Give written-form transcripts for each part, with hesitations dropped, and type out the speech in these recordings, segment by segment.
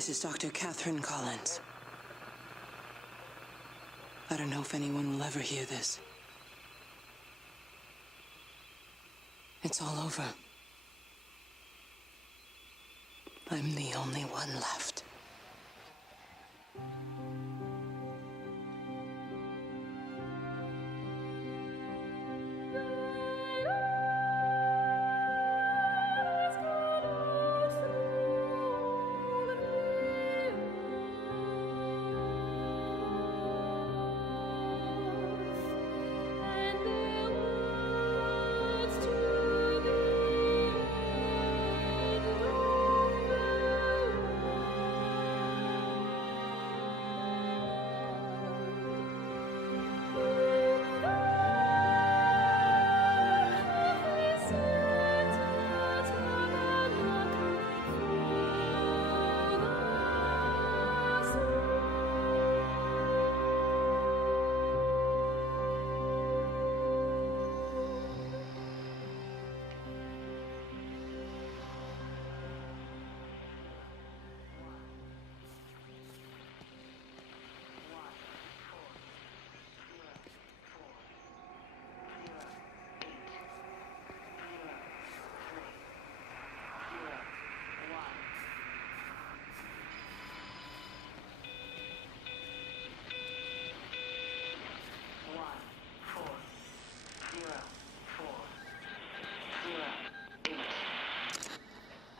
This is Dr. Catherine Collins. I don't know if anyone will ever hear this. It's all over. I'm the only one left.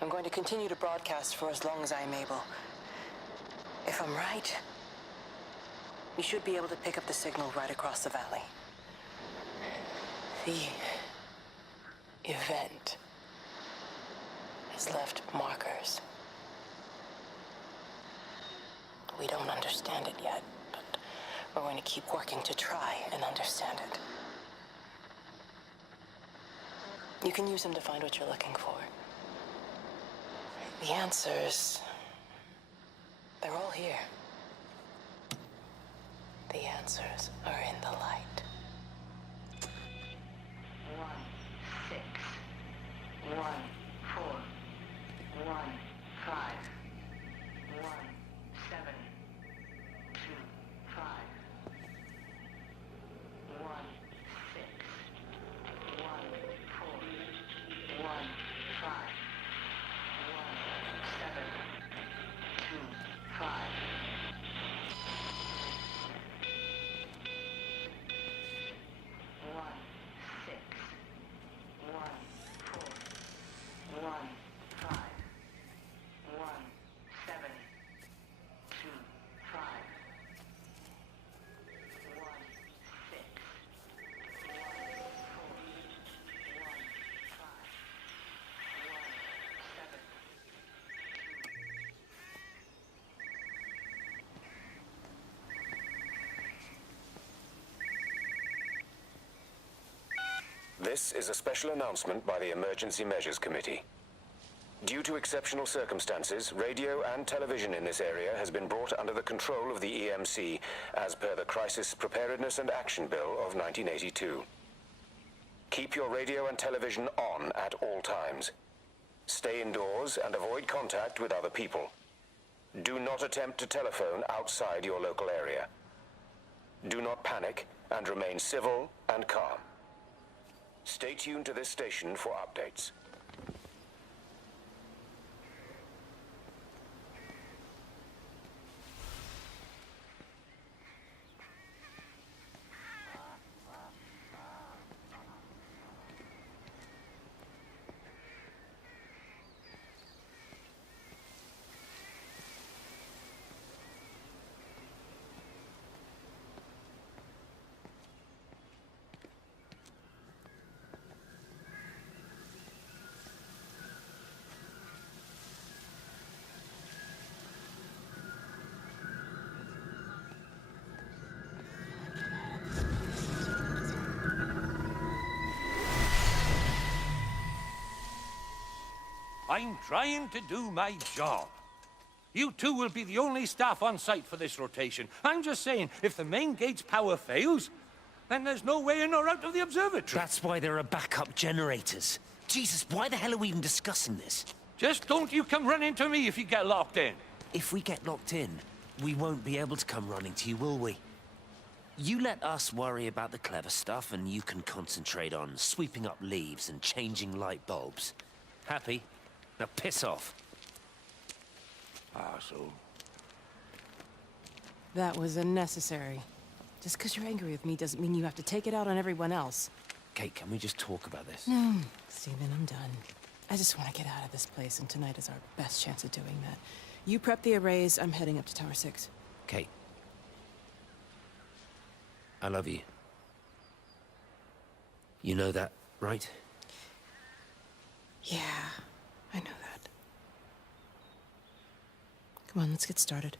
I'm going to continue to broadcast for as long as I'm able. If I'm right, we should be able to pick up the signal right across the valley. The event has left markers. We don't understand it yet, but we're going to keep working to try and understand it. You can use them to find what you're looking for. The answers, they're all here. The answers are in the light. 1, 6, 1, 4, 1, 5, 1, 7, 2, 5, 1, 6, 1, 4, 1, 5. This is a special announcement by the Emergency Measures Committee. Due to exceptional circumstances, radio and television in this area has been brought under the control of the EMC as per the Crisis Preparedness and Action Bill of 1982. Keep your radio and television on at all times. Stay indoors and avoid contact with other people. Do not attempt to telephone outside your local area. Do not panic and remain civil and calm. Stay tuned to this station for updates. I'm trying to do my job. You two will be the only staff on site for this rotation. I'm just saying, if the main gate's power fails, then there's no way in or out of the observatory. That's why there are backup generators. Jesus, why the hell are we even discussing this? Just don't you come running to me if you get locked in. If we get locked in, we won't be able to come running to you, will we? You let us worry about the clever stuff, and you can concentrate on sweeping up leaves and changing light bulbs. Happy? Now piss off. Arsehole. That was unnecessary. Just because you're angry with me doesn't mean you have to take it out on everyone else. Kate, can we just talk about this? No, Steven, I'm done. I just want to get out of this place, and tonight is our best chance of doing that. You prep the arrays, I'm heading up to Tower 6. Kate. I love you. You know that, right? Yeah, I know that. Come on, let's get started.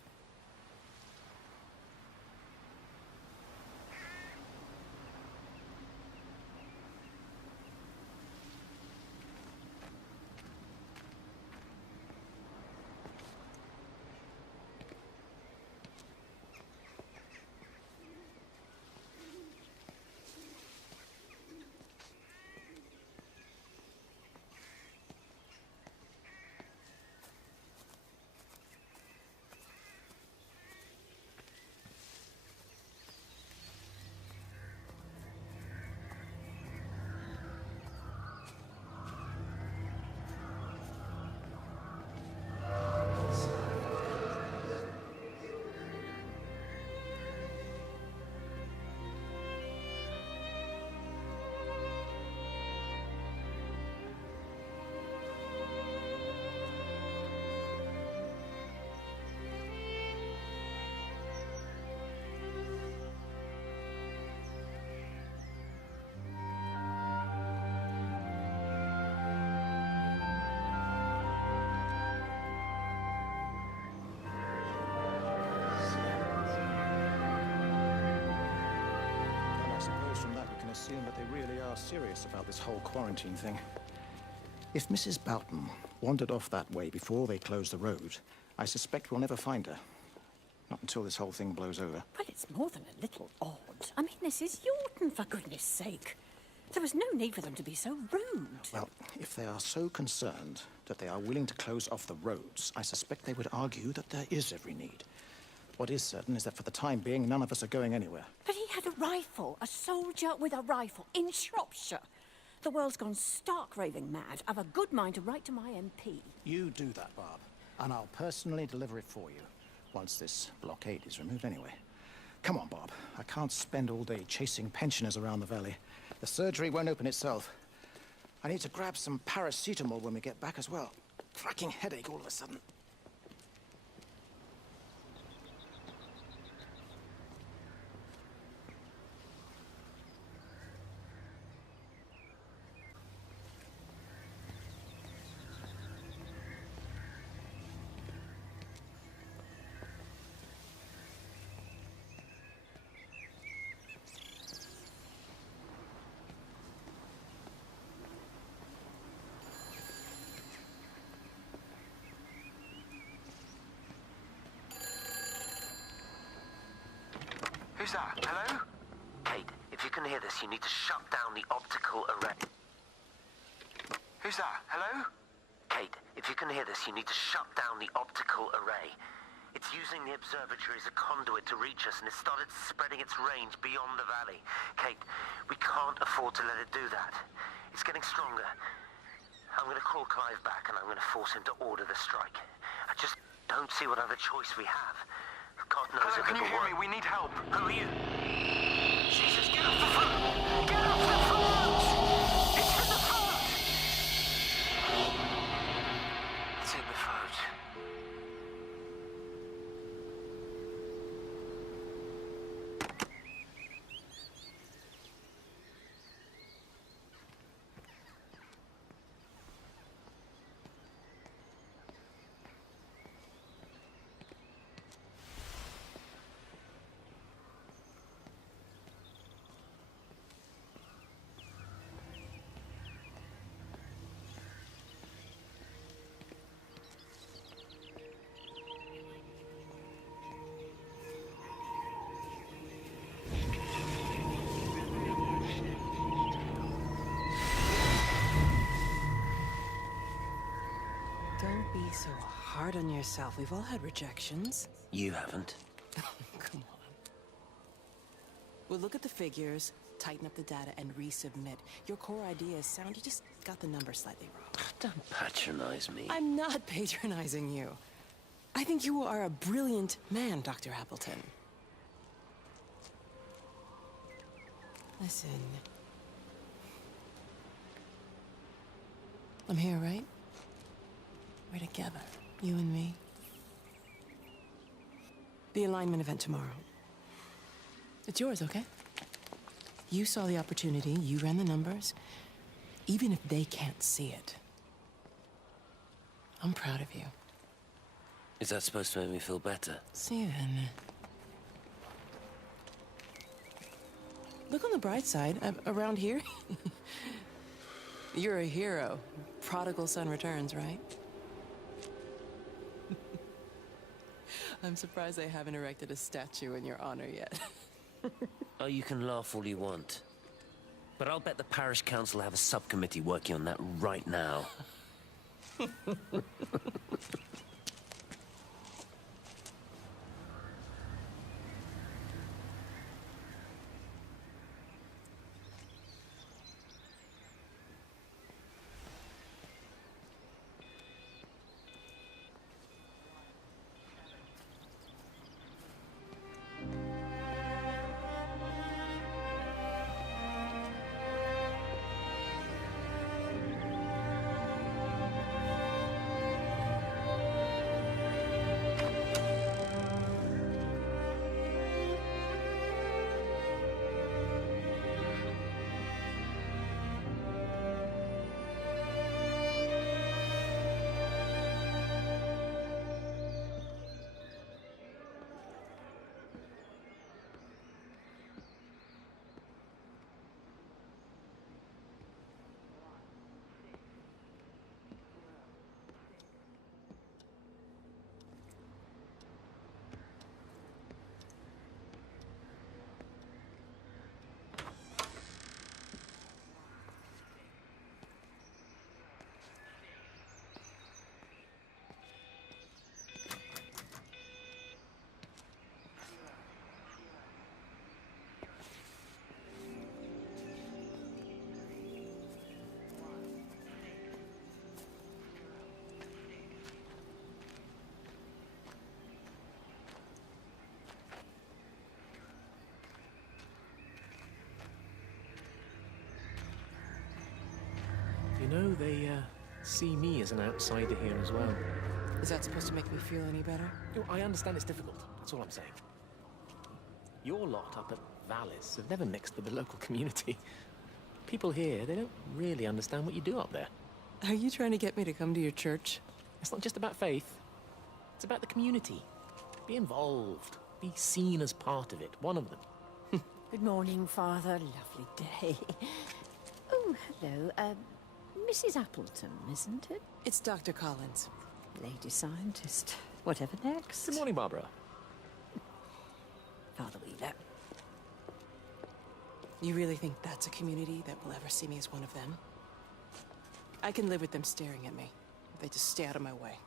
Assume that they really are serious about this whole quarantine thing. If Mrs. Boughton wandered off that way before they closed the road, I suspect we'll never find her. Not until this whole thing blows over. Well, it's more than a little odd. I mean, this is Yorton, for goodness sake. There was no need for them to be so rude. Well, if they are so concerned that they are willing to close off the roads, I suspect they would argue that there is every need. What is certain is that for the time being, none of us are going anywhere. But he had a rifle, a soldier with a rifle, in Shropshire. The world's gone stark raving mad. I've a good mind to write to my MP. You do that, Barb, and I'll personally deliver it for you, once this blockade is removed anyway. Come on, Bob. I can't spend all day chasing pensioners around the valley. The surgery won't open itself. I need to grab some paracetamol when we get back as well. Cracking headache all of a sudden. Who's that? Hello? Kate, if you can hear this, you need to shut down the optical array. Who's that? Hello? Kate, if you can hear this, you need to shut down the optical array. It's using the observatory as a conduit to reach us, and it's started spreading its range beyond the valley. Kate, we can't afford to let it do that. It's getting stronger. I'm going to call Clive back, and I'm going to force him to order the strike. I just don't see what other choice we have. God knows Hello, if can you it'll hear work. me? We need help. Who are you? Jesus, get off the phone! Get off the phone! It's in the phone! It's in the phone. Don't be so hard on yourself. We've all had rejections. You haven't. Come on. We'll look at the figures, tighten up the data, and resubmit. Your core idea is sound, you just got the numbers slightly wrong. Don't patronize me. I'm not patronizing you. I think you are a brilliant man, Dr. Appleton. Listen. I'm here, right? We're together, you and me. The alignment event tomorrow. It's yours, okay? You saw the opportunity, you ran the numbers. Even if they can't see it, I'm proud of you. Is that supposed to make me feel better? Steven. Look on the bright side. Around here, you're a hero. Prodigal son returns, right? I'm surprised they haven't erected a statue in your honor yet. Oh, you can laugh all you want. But I'll bet the parish council have a subcommittee working on that right now. You know, they see me as an outsider here as well. Is that supposed to make me feel any better? Oh, I understand it's difficult. That's all I'm saying. Your lot up at Vallis have never mixed with the local community. People here, they don't really understand what you do up there. Are you trying to get me to come to your church? It's not just about faith. It's about the community. Be involved. Be seen as part of it. One of them. Good morning, Father. Lovely day. Oh, hello. Mrs. Appleton, isn't it? It's Dr. Collins. Lady scientist. Whatever next. Good morning, Barbara. Father Wheeler. You really think that's a community that will ever see me as one of them? I can live with them staring at me. If they just stay out of my way.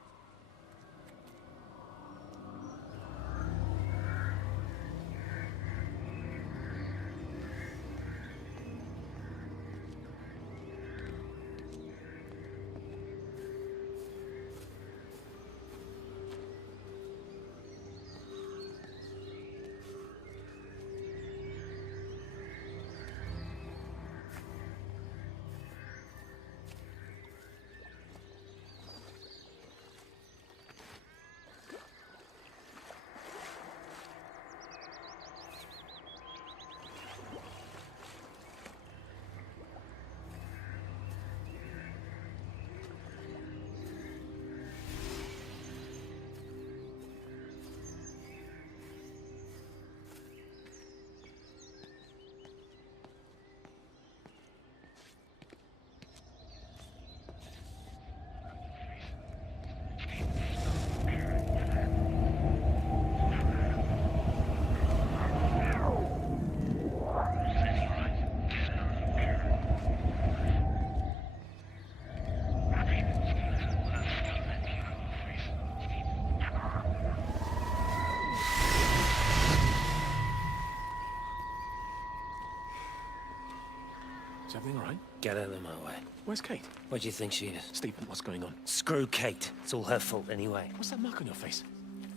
Everything all right? Get out of my way. Where's Kate? What do you think she is? Stephen, what's going on? Screw Kate. It's all her fault anyway. What's that mark on your face?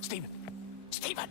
Stephen! Stephen!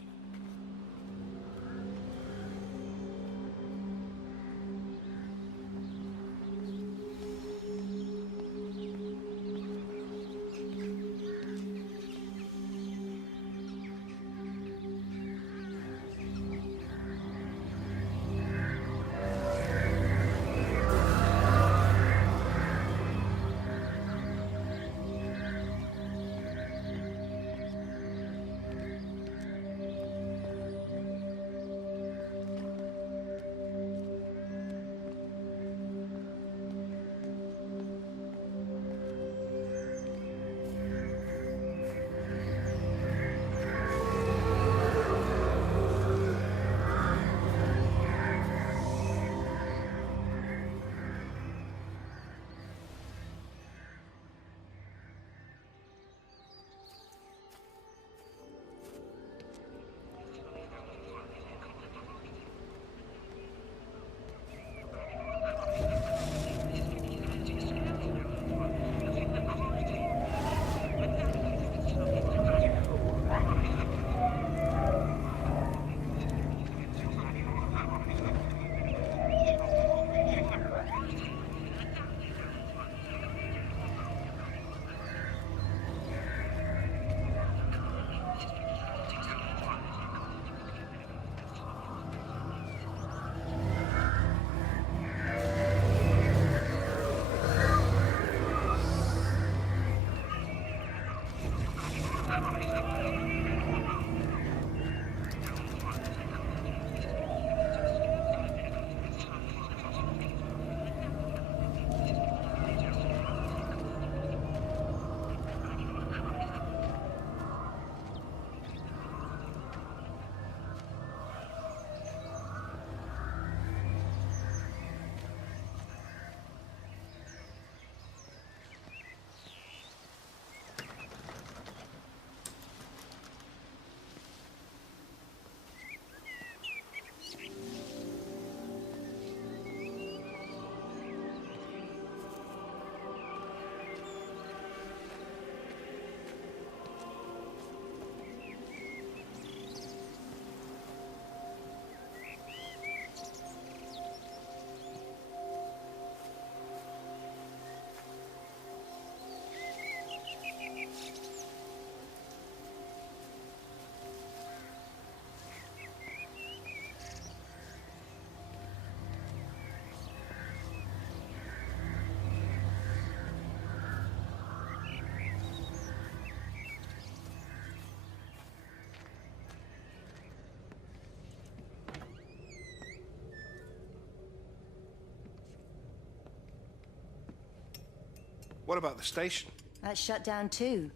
What about the station? That's shut down too.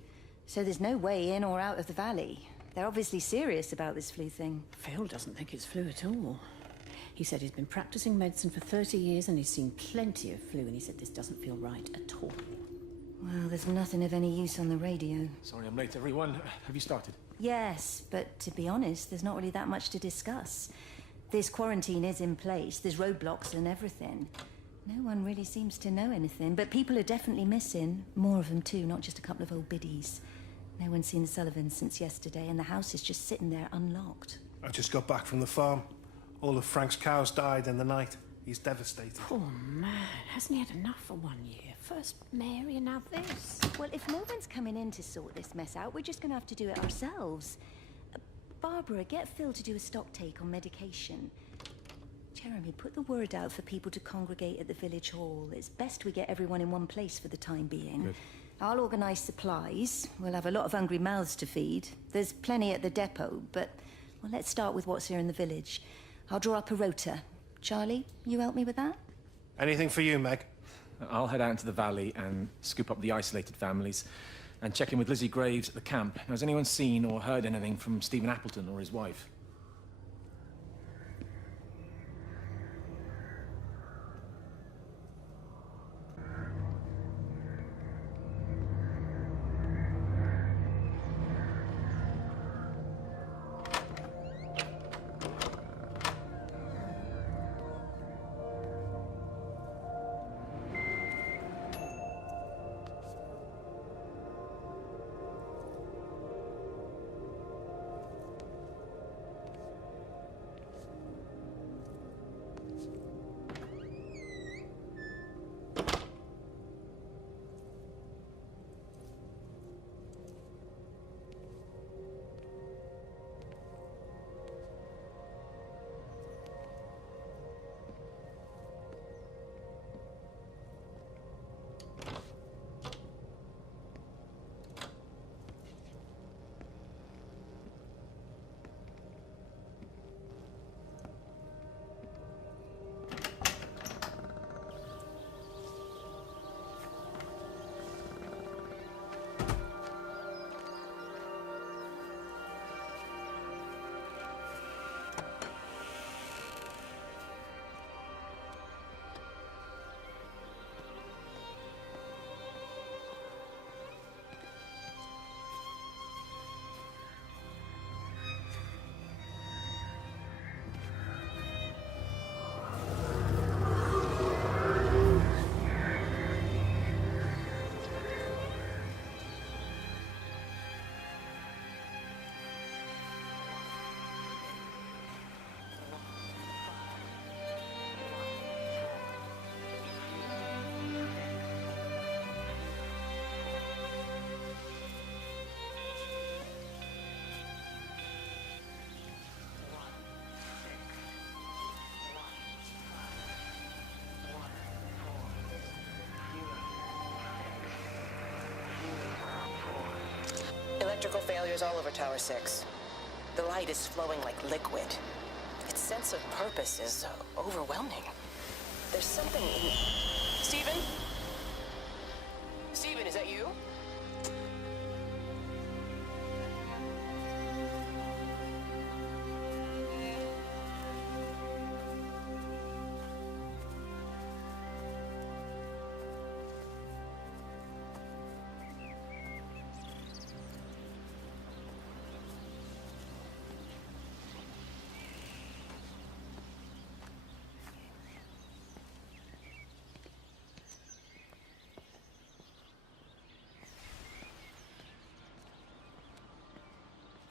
So there's no way in or out of the valley. They're obviously serious about this flu thing. Phil doesn't think it's flu at all. He said he's been practicing medicine for 30 years and he's seen plenty of flu, and he said this doesn't feel right at all. Well, there's nothing of any use on the radio. Sorry I'm late, everyone. Have you started? Yes, but to be honest, there's not really that much to discuss. This quarantine is in place. There's roadblocks and everything. No one really seems to know anything, but people are definitely missing. More of them too, not just a couple of old biddies. No one's seen the Sullivans since yesterday, and the house is just sitting there unlocked. I just got back from the farm. All of Frank's cows died in the night. He's devastated. Poor man. Hasn't he had enough for 1 year? First Mary and now this. Well, if no one's coming in to sort this mess out, we're just going to have to do it ourselves. Barbara, get Phil to do a stock take on medication. Jeremy, put the word out for people to congregate at the village hall. It's best we get everyone in one place for the time being. Good. I'll organise supplies. We'll have a lot of hungry mouths to feed. There's plenty at the depot, but well, let's start with what's here in the village. I'll draw up a rota. Charlie, you help me with that? Anything for you, Meg? I'll head out into the valley and scoop up the isolated families and check in with Lizzie Graves at the camp. Has anyone seen or heard anything from Stephen Appleton or his wife? Electrical failures all over Tower 6. The light is flowing like liquid. Its sense of purpose is overwhelming. There's something in... Stephen? Stephen, is that you?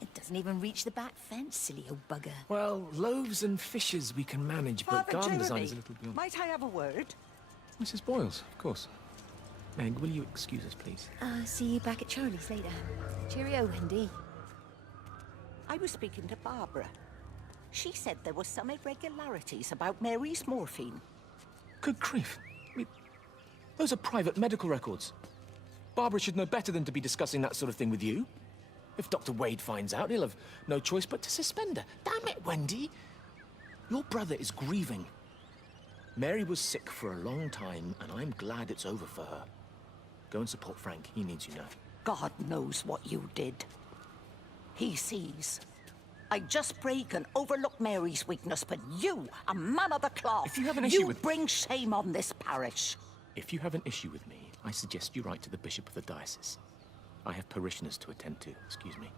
It doesn't even reach the back fence, silly old bugger. Well, loaves and fishes we can manage, but Father garden design Jeremy, is a little beyond. might I have a word? Mrs. Boyles, of course. Meg, will you excuse us, please? See you back at Charlie's later. Cheerio, Wendy. I was speaking to Barbara. She said there were some irregularities about Mary's morphine. Good grief. I mean, those are private medical records. Barbara should know better than to be discussing that sort of thing with you. If Dr. Wade finds out, he'll have no choice but to suspend her. Damn it, Wendy! Your brother is grieving. Mary was sick for a long time, and I'm glad it's over for her. Go and support Frank. He needs you now. God knows what you did. He sees. I just break and overlook Mary's weakness, but you, a man of the cloth, If you have an issue you with- bring shame on this parish. If you have an issue with me, I suggest you write to the Bishop of the Diocese. I have parishioners to attend to. Excuse me.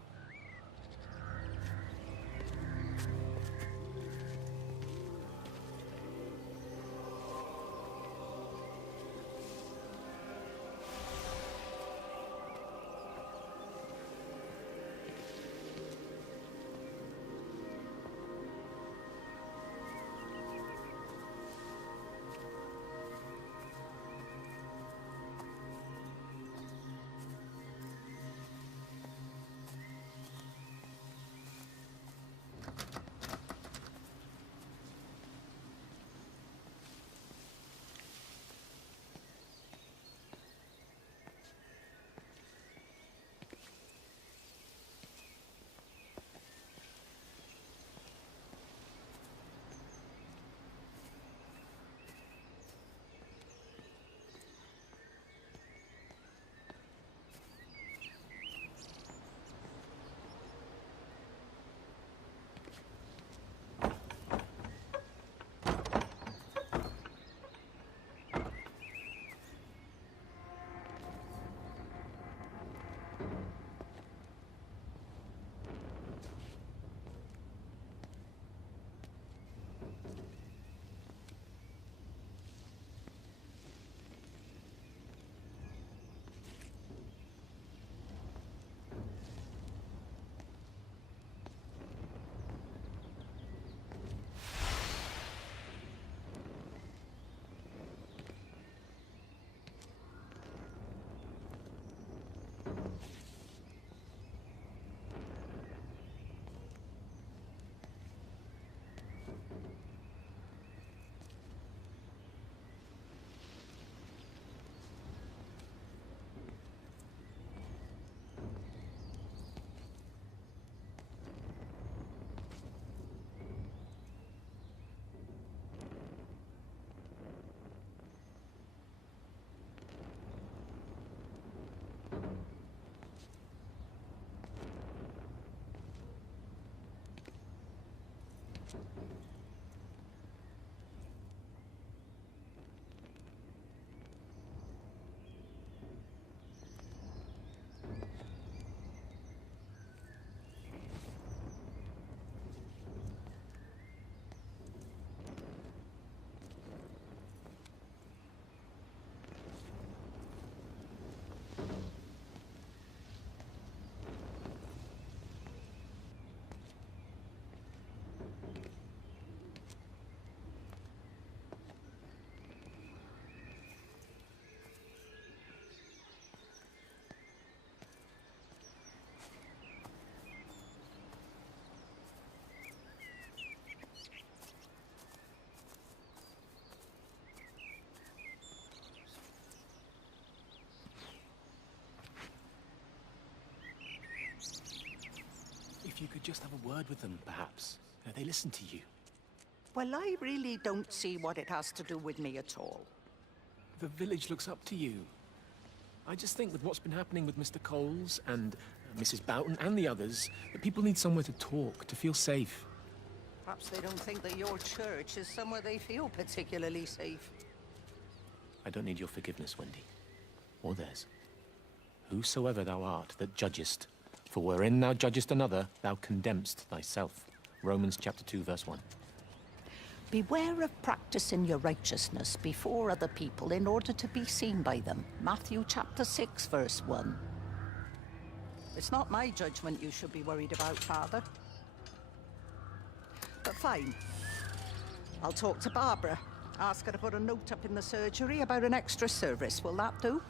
you could just have a word with them, perhaps. They listen to you. Well, I really don't see what it has to do with me at all. The village looks up to you. I just think with what's been happening with Mr. Coles and Mrs. Boughton and the others, that people need somewhere to talk, to feel safe. Perhaps they don't think that your church is somewhere they feel particularly safe. I don't need your forgiveness, Wendy. Or theirs. Whosoever thou art that judgest, for wherein thou judgest another, thou condemnest thyself. Romans chapter 2, verse 1. Beware of practicing your righteousness before other people in order to be seen by them. Matthew chapter 6, verse 1. It's not my judgment you should be worried about, Father. But fine. I'll talk to Barbara. Ask her to put a note up in the surgery about an extra service. Will that do?